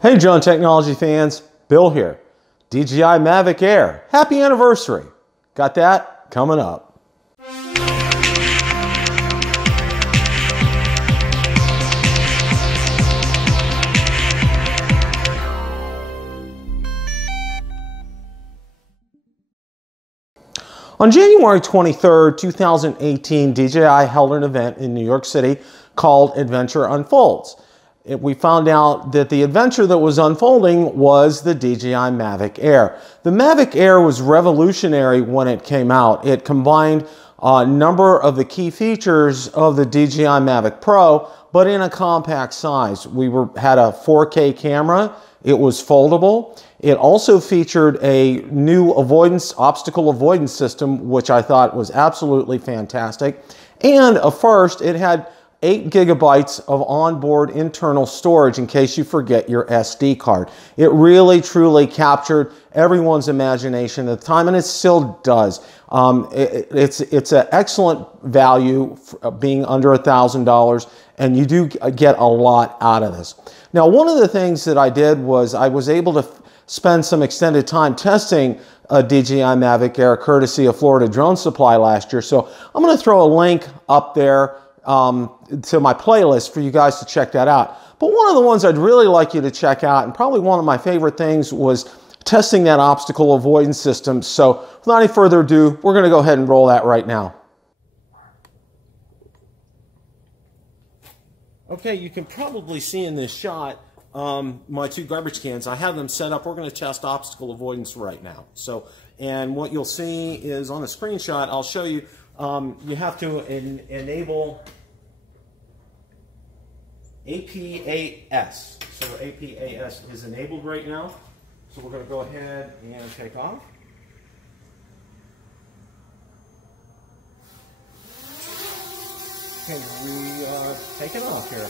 Hey drone technology fans, Bill here. DJI Mavic Air, happy anniversary. Got that? Coming up. On January 23rd, 2018, DJI held an event in New York City called Adventure Unfolds. We found out that the adventure that was unfolding was the DJI Mavic Air. The Mavic Air was revolutionary when it came out. It combined a number of the key features of the DJI Mavic Pro, but in a compact size. Had a 4K camera. It was foldable. It also featured a new obstacle avoidance system, which I thought was absolutely fantastic. And first, it had 8 gigabytes of onboard internal storage in case you forget your SD card. It really, truly captured everyone's imagination at the time, and it still does. It's an excellent value for being under $1,000, and you do get a lot out of this. Now, one of the things that I did was I was able to spend some extended time testing a DJI Mavic Air courtesy of Florida Drone Supply last year. So I'm going to throw a link up there to my playlist for you guys to check that out. But one of the ones I'd really like you to check out, and probably one of my favorite things, was testing that obstacle avoidance system. So without any further ado, we're going to go ahead and roll that right now. Okay, you can probably see in this shot my 2 garbage cans. I have them set up. We're going to test obstacle avoidance right now. And what you'll see is on the screenshot, I'll show you, you have to enable APAS. So APAS is enabled right now. So we're going to go ahead and take off. Okay, we are taking off here.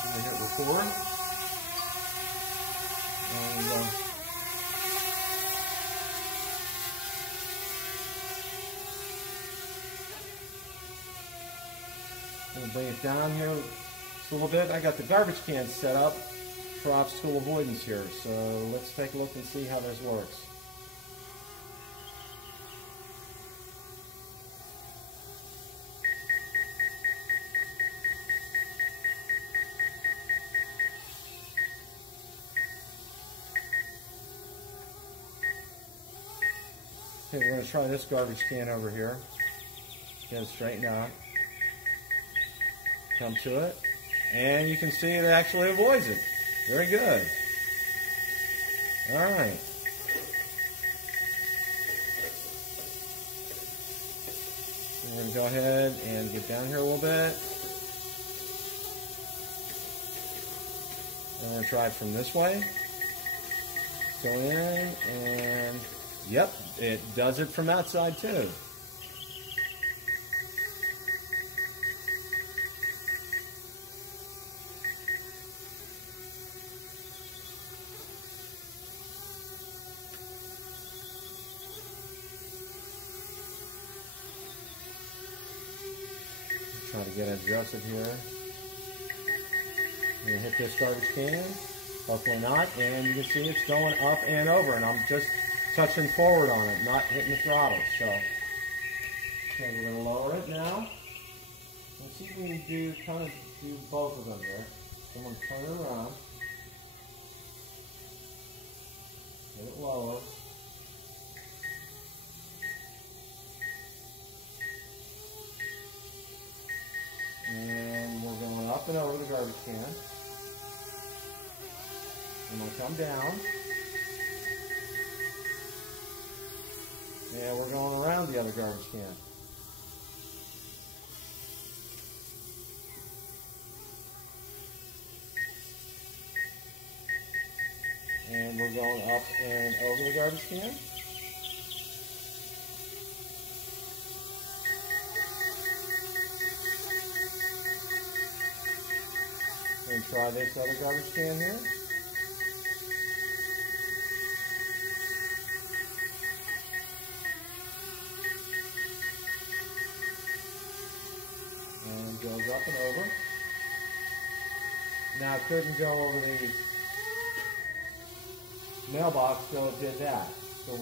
I'm going to hit record. And I'm going to bring it down here just a little bit. I got the garbage can set up for obstacle avoidance here. So let's take a look and see how this works. Okay, we're going to try this garbage can over here. Get it straightened out. Come to it. And you can see it actually avoids it. Very good. Alright. We're going to go ahead and get down here a little bit. And we're going to try it from this way. Go in and... Yep, it does it from outside too. Try to get it adjusted here. I'm going to hit this garbage can. Hopefully not. And you can see it's going up and over. And I'm just touching forward on it, not hitting the throttle. So, okay, we're going to lower it now. Let's see if we can do both of them here. Someone turn it around. Get it lower. And we're going up and over the garbage can. And we'll come down. And we're going around the other garbage can. And we're going up and over the garbage can. And try this other garbage can here. And goes up and over. Now, it couldn't go over the mailbox, so it did that. So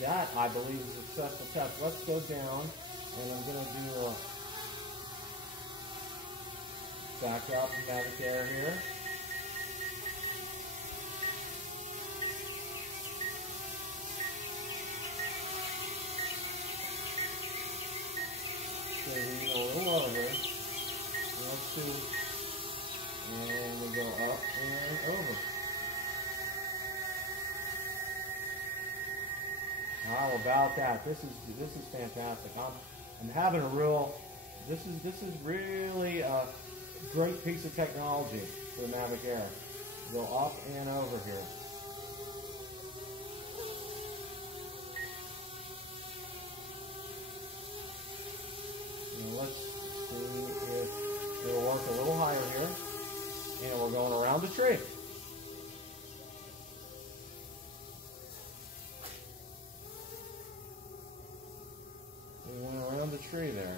that, I believe, is a successful test. Let's go down, and I'm going to do a back up Mavic Air here. So we go a little over. Let's do, and we go up and over. How about that? This is fantastic. I'm having a real. This is really a great piece of technology for the Mavic Air. Go up and over here. Now let's see if it'll work a little higher here. And we're going around the tree. Around the tree there.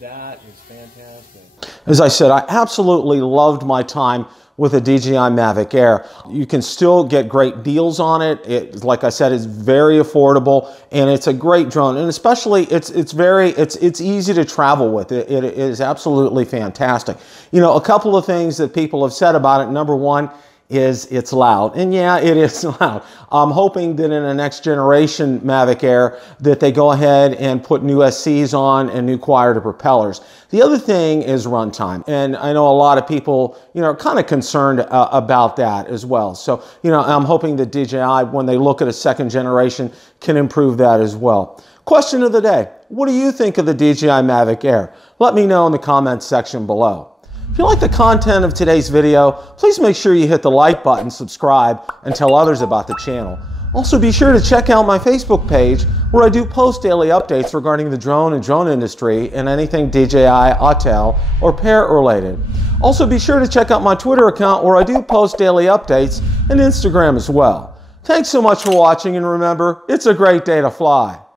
That is fantastic. As I said, I absolutely loved my time with the DJI Mavic Air. You can still get great deals on it. It, like I said, is very affordable, and it's a great drone. And especially, it's easy to travel with. It is absolutely fantastic. You know, a couple of things that people have said about it. Number one is it's loud. And yeah, it is loud. I'm hoping that in the next generation Mavic Air that they go ahead and put new SCs on and new quieter propellers. The other thing is runtime. And I know a lot of people, you know, are kind of concerned about that as well. So, you know, I'm hoping that DJI, when they look at a second generation, can improve that as well. Question of the day. What do you think of the DJI Mavic Air? Let me know in the comments section below. If you like the content of today's video, please make sure you hit the like button, subscribe, and tell others about the channel. Also, be sure to check out my Facebook page where I do post daily updates regarding the drone and drone industry and anything DJI, Autel, or Pair related. Also, be sure to check out my Twitter account where I do post daily updates, and Instagram as well. Thanks so much for watching, and remember, it's a great day to fly.